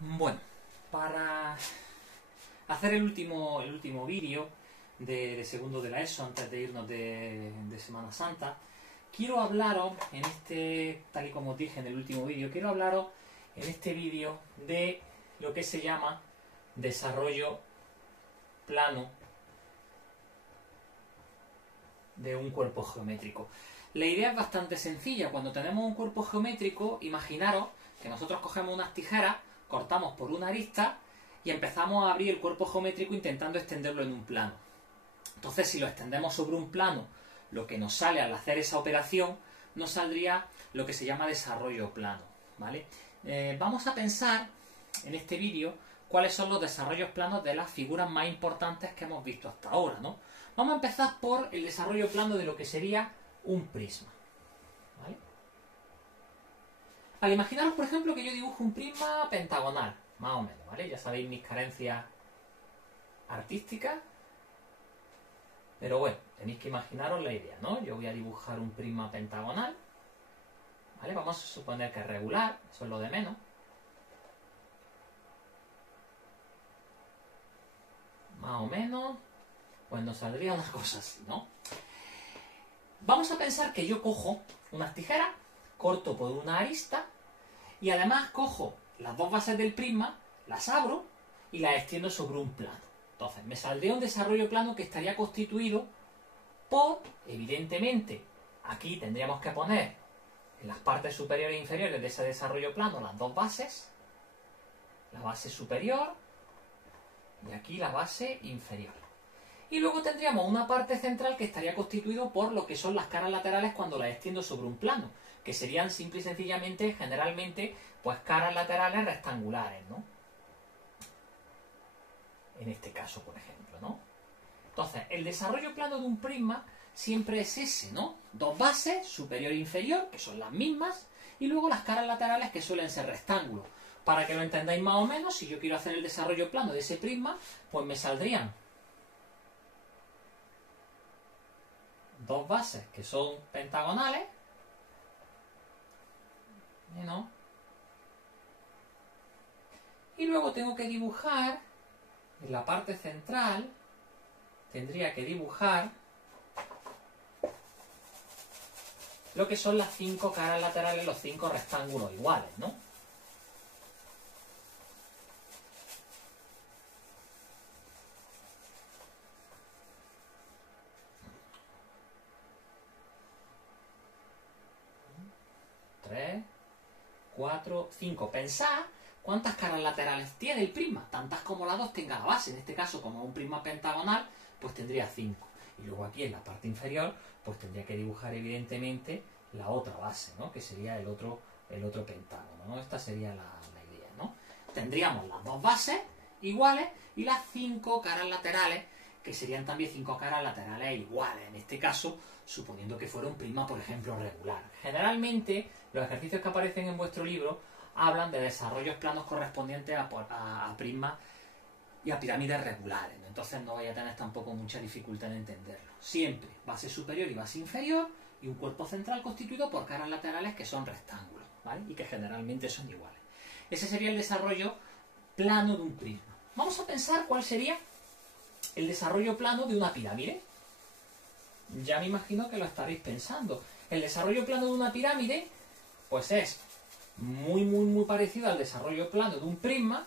Bueno, para hacer el último vídeo de segundo de la ESO, antes de irnos de Semana Santa, quiero hablaros en este, tal y como os dije en el último vídeo, quiero hablaros en este vídeo de lo que se llama desarrollo plano de un cuerpo geométrico. La idea es bastante sencilla. Cuando tenemos un cuerpo geométrico, imaginaros que nosotros cogemos unas tijeras, cortamos por una arista y empezamos a abrir el cuerpo geométrico intentando extenderlo en un plano. Entonces, si lo extendemos sobre un plano, lo que nos sale al hacer esa operación, nos saldría lo que se llama desarrollo plano, ¿vale? Vamos a pensar en este vídeo cuáles son los desarrollos planos de las figuras más importantes que hemos visto hasta ahora, ¿no? Vamos a empezar por el desarrollo plano de lo que sería un prisma, ¿vale? Al imaginaros, por ejemplo, que yo dibujo un prisma pentagonal, más o menos, ¿vale? Ya sabéis mis carencias artísticas, pero bueno, tenéis que imaginaros la idea, ¿no? Yo voy a dibujar un prisma pentagonal, ¿vale? Vamos a suponer que es regular, eso es lo de menos. Más o menos, pues nos saldría una cosa así, ¿no? Vamos a pensar que yo cojo unas tijeras, corto por una arista y además cojo las dos bases del prisma, las abro y las extiendo sobre un plano. Entonces, me saldría un desarrollo plano que estaría constituido por, evidentemente, aquí tendríamos que poner en las partes superiores e inferiores de ese desarrollo plano las dos bases, la base superior y aquí la base inferior. Y luego tendríamos una parte central que estaría constituido por lo que son las caras laterales cuando las extiendo sobre un plano, que serían simple y sencillamente, generalmente, pues caras laterales rectangulares, ¿no? En este caso, por ejemplo, ¿no? Entonces, el desarrollo plano de un prisma siempre es ese, ¿no? Dos bases, superior e inferior, que son las mismas, y luego las caras laterales que suelen ser rectángulos. Para que lo entendáis más o menos, si yo quiero hacer el desarrollo plano de ese prisma, pues me saldrían dos bases que son pentagonales, ¿no? Y luego tengo que dibujar, en la parte central, tendría que dibujar lo que son las 5 caras laterales, los 5 rectángulos iguales, ¿no? Tres, 4, 5. Pensad cuántas caras laterales tiene el prisma, tantas como las dos tenga la base. En este caso, como un prisma pentagonal, pues tendría 5. Y luego aquí en la parte inferior, pues tendría que dibujar evidentemente la otra base, ¿no? Que sería el otro pentágono, ¿no? Esta sería la idea, ¿no? Tendríamos las dos bases iguales y las 5 caras laterales, que serían también 5 caras laterales iguales. En este caso, suponiendo que fuera un prisma, por ejemplo, regular. Generalmente, los ejercicios que aparecen en vuestro libro hablan de desarrollos planos correspondientes a prismas y a pirámides regulares, ¿no? Entonces no vais a tener tampoco mucha dificultad en entenderlo. Siempre base superior y base inferior y un cuerpo central constituido por caras laterales que son rectángulos, ¿vale? Y que generalmente son iguales. Ese sería el desarrollo plano de un prisma. Vamos a pensar cuál sería el desarrollo plano de una pirámide. Ya me imagino que lo estaréis pensando. El desarrollo plano de una pirámide, pues es muy parecido al desarrollo plano de un prisma,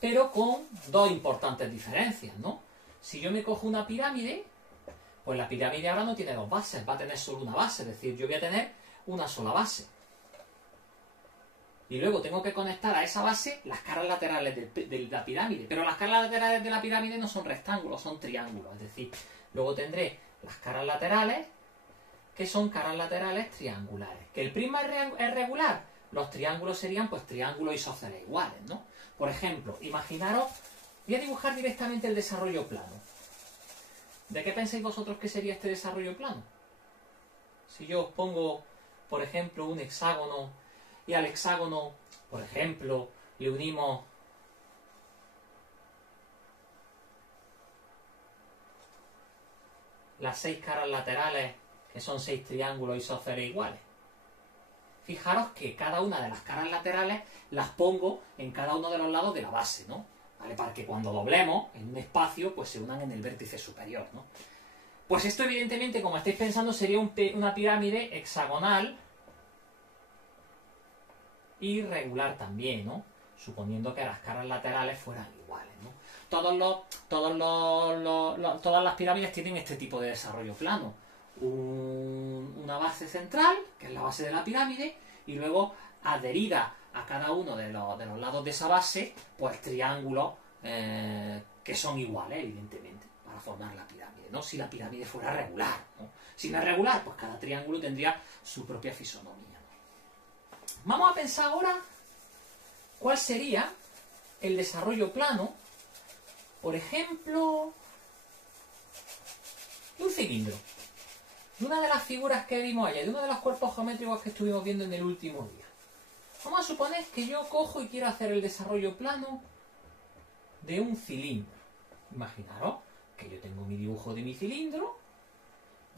pero con dos importantes diferencias, ¿no? Si yo me cojo una pirámide, pues la pirámide ahora no tiene dos bases, va a tener solo una base, es decir, yo voy a tener una sola base. Y luego tengo que conectar a esa base las caras laterales de la pirámide, pero las caras laterales de la pirámide no son rectángulos, son triángulos, es decir, luego tendré las caras laterales, que son caras laterales triangulares. ¿Que el prisma es regular? Los triángulos serían pues triángulos isósceles iguales, ¿no? Por ejemplo, imaginaros, voy a dibujar directamente el desarrollo plano. ¿De qué pensáis vosotros que sería este desarrollo plano? Si yo os pongo, por ejemplo, un hexágono y al hexágono, por ejemplo, le unimos las 6 caras laterales, que son 6 triángulos isósceles iguales. fijaros que cada una de las caras laterales las pongo en cada uno de los lados de la base, ¿no? ¿Vale? Para que cuando doblemos en un espacio, pues se unan en el vértice superior, ¿no? Pues esto, evidentemente, como estáis pensando, sería una pirámide hexagonal y regular también, ¿no? Suponiendo que las caras laterales fueran iguales, ¿no? Todas las pirámides tienen este tipo de desarrollo plano. Una base central, que es la base de la pirámide, y luego adherida a cada uno de los lados de esa base, pues triángulos que son iguales, evidentemente, para formar la pirámide, ¿no? Si la pirámide fuera regular, ¿no? Si no es regular, pues cada triángulo tendría su propia fisonomía, ¿no? Vamos a pensar ahora cuál sería el desarrollo plano, por ejemplo, de un cilindro, de una de las figuras que vimos ayer, de uno de los cuerpos geométricos que estuvimos viendo en el último día. Vamos a suponer que yo cojo y quiero hacer el desarrollo plano de un cilindro. Imaginaros que yo tengo mi dibujo de mi cilindro,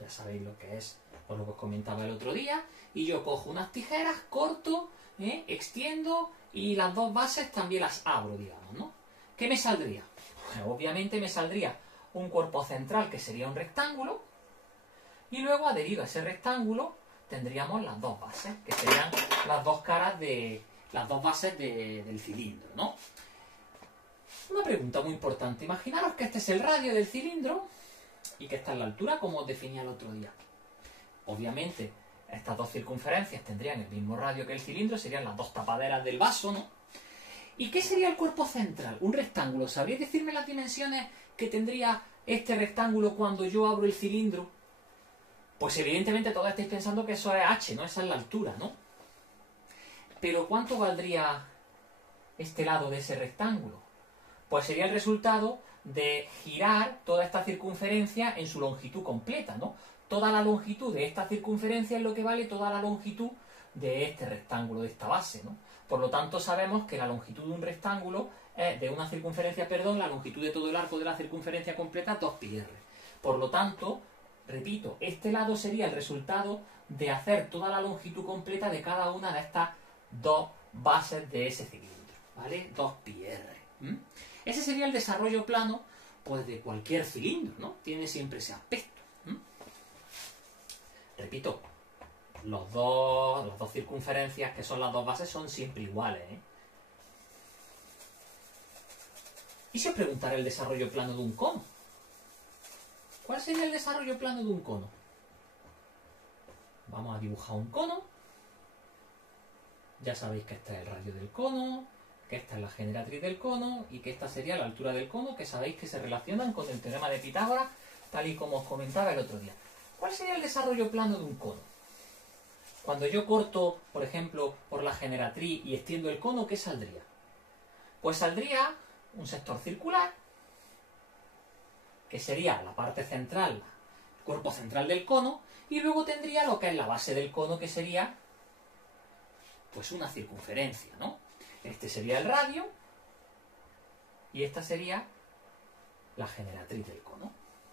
ya sabéis lo que es, por lo que os comentaba el otro día, y yo cojo unas tijeras, corto, extiendo, y las dos bases también las abro, digamos, ¿no? ¿Qué me saldría? Pues obviamente me saldría un cuerpo central que sería un rectángulo, y luego adherido a ese rectángulo tendríamos las dos bases, que serían las dos caras de las dos bases del cilindro, ¿no? Una pregunta muy importante. Imaginaros que este es el radio del cilindro y que esta es la altura, como os definía el otro día. Obviamente, estas dos circunferencias tendrían el mismo radio que el cilindro, serían las dos tapaderas del vaso, ¿no? ¿Y qué sería el cuerpo central? Un rectángulo. ¿Sabríais decirme las dimensiones que tendría este rectángulo cuando yo abro el cilindro? Pues evidentemente todos estáis pensando que eso es h, ¿no? Esa es la altura, ¿no? Pero ¿cuánto valdría este lado de ese rectángulo? Pues sería el resultado de girar toda esta circunferencia en su longitud completa, ¿no? Toda la longitud de esta circunferencia es lo que vale toda la longitud de este rectángulo, de esta base, ¿no? Por lo tanto, sabemos que la longitud de un rectángulo es de una circunferencia, la longitud de todo el arco de la circunferencia completa, 2πr. Por lo tanto, repito, este lado sería el resultado de hacer toda la longitud completa de cada una de estas dos bases de ese cilindro, ¿vale? 2πr. Ese sería el desarrollo plano, pues, de cualquier cilindro, ¿no? Tiene siempre ese aspecto. Repito, las dos circunferencias, que son las dos bases, son siempre iguales, ¿eh? ¿Y si os preguntara el desarrollo plano de un cono? ¿Cuál sería el desarrollo plano de un cono? Vamos a dibujar un cono. Ya sabéis que este es el radio del cono, que esta es la generatriz del cono y que esta sería la altura del cono, que sabéis que se relacionan con el teorema de Pitágoras, tal y como os comentaba el otro día. ¿Cuál sería el desarrollo plano de un cono? Cuando yo corto, por ejemplo, por la generatriz y extiendo el cono, ¿qué saldría? Pues saldría un sector circular, que sería la parte central, el cuerpo central del cono, y luego tendría lo que es la base del cono, que sería, pues, una circunferencia, ¿no? Este sería el radio y esta sería la generatriz del cono,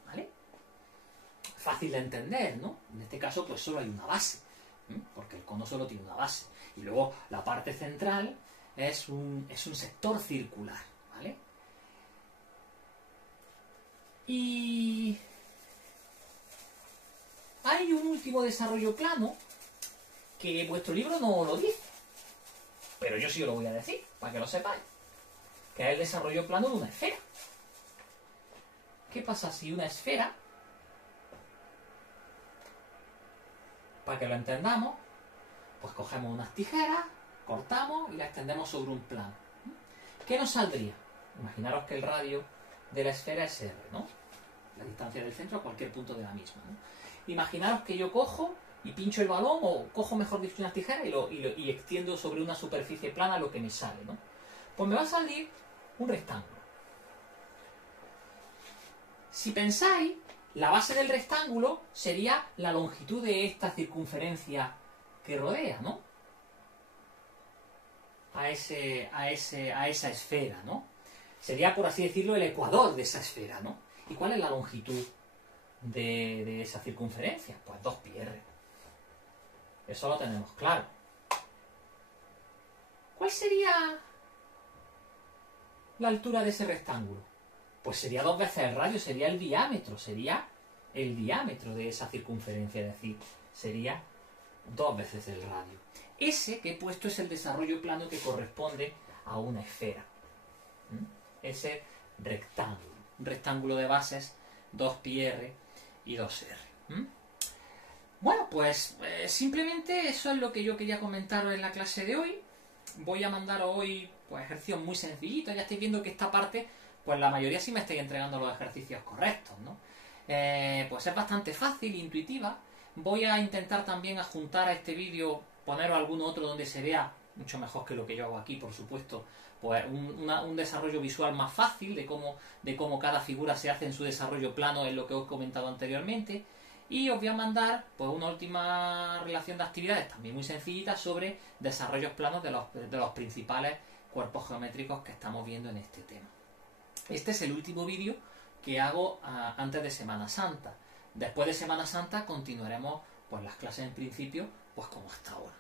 ¿vale? Fácil de entender, ¿no? En este caso, pues solo hay una base, porque el cono solo tiene una base. Y luego la parte central es un sector circular, ¿vale? Y hay un último desarrollo plano que vuestro libro no lo dice, pero yo sí os lo voy a decir, para que lo sepáis, que es el desarrollo plano de una esfera. ¿Qué pasa si una esfera, para que lo entendamos, pues cogemos unas tijeras, cortamos y la extendemos sobre un plano? ¿Qué nos saldría? Imaginaros que el radio de la esfera es r, ¿no? La distancia del centro a cualquier punto de la misma, ¿no? Imaginaros que yo cojo y pincho el balón, o cojo, mejor dicho, unas tijeras y extiendo sobre una superficie plana lo que me sale, ¿no? Pues me va a salir un rectángulo. Si pensáis, la base del rectángulo sería la longitud de esta circunferencia que rodea, ¿no? A esa esfera, ¿no? Sería, por así decirlo, el ecuador de esa esfera, ¿no? ¿Y cuál es la longitud de esa circunferencia? Pues 2πr. Eso lo tenemos claro. ¿Cuál sería la altura de ese rectángulo? Pues sería 2 veces el radio, sería el diámetro de esa circunferencia, es decir, sería 2 veces el radio. Ese que he puesto es el desarrollo plano que corresponde a una esfera. Ese rectángulo, un rectángulo de bases 2πr y 2r. Bueno, pues simplemente eso es lo que yo quería comentaros en la clase de hoy. Voy a mandaros hoy pues ejercicios muy sencillitos. Ya estáis viendo que esta parte, pues la mayoría sí me estáis entregando los ejercicios correctos, ¿no? Pues es bastante fácil, intuitiva. Voy a intentar también adjuntar a este vídeo, poneros alguno otro donde se vea mucho mejor que lo que yo hago aquí, por supuesto, pues un desarrollo visual más fácil de cómo cada figura se hace en su desarrollo plano, en lo que os he comentado anteriormente. Y os voy a mandar pues una última relación de actividades también muy sencillita sobre desarrollos planos de los principales cuerpos geométricos que estamos viendo en este tema. Este es el último vídeo que hago antes de Semana Santa. Después de Semana Santa continuaremos pues las clases en principio pues como hasta ahora.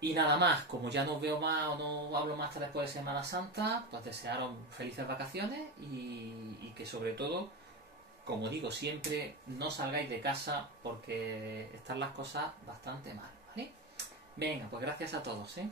Y nada más, como ya no os veo más o no hablo más hasta después de Semana Santa, pues desearos felices vacaciones y que sobre todo, como digo siempre, no salgáis de casa porque están las cosas bastante mal, ¿vale? Venga, pues gracias a todos, ¿eh?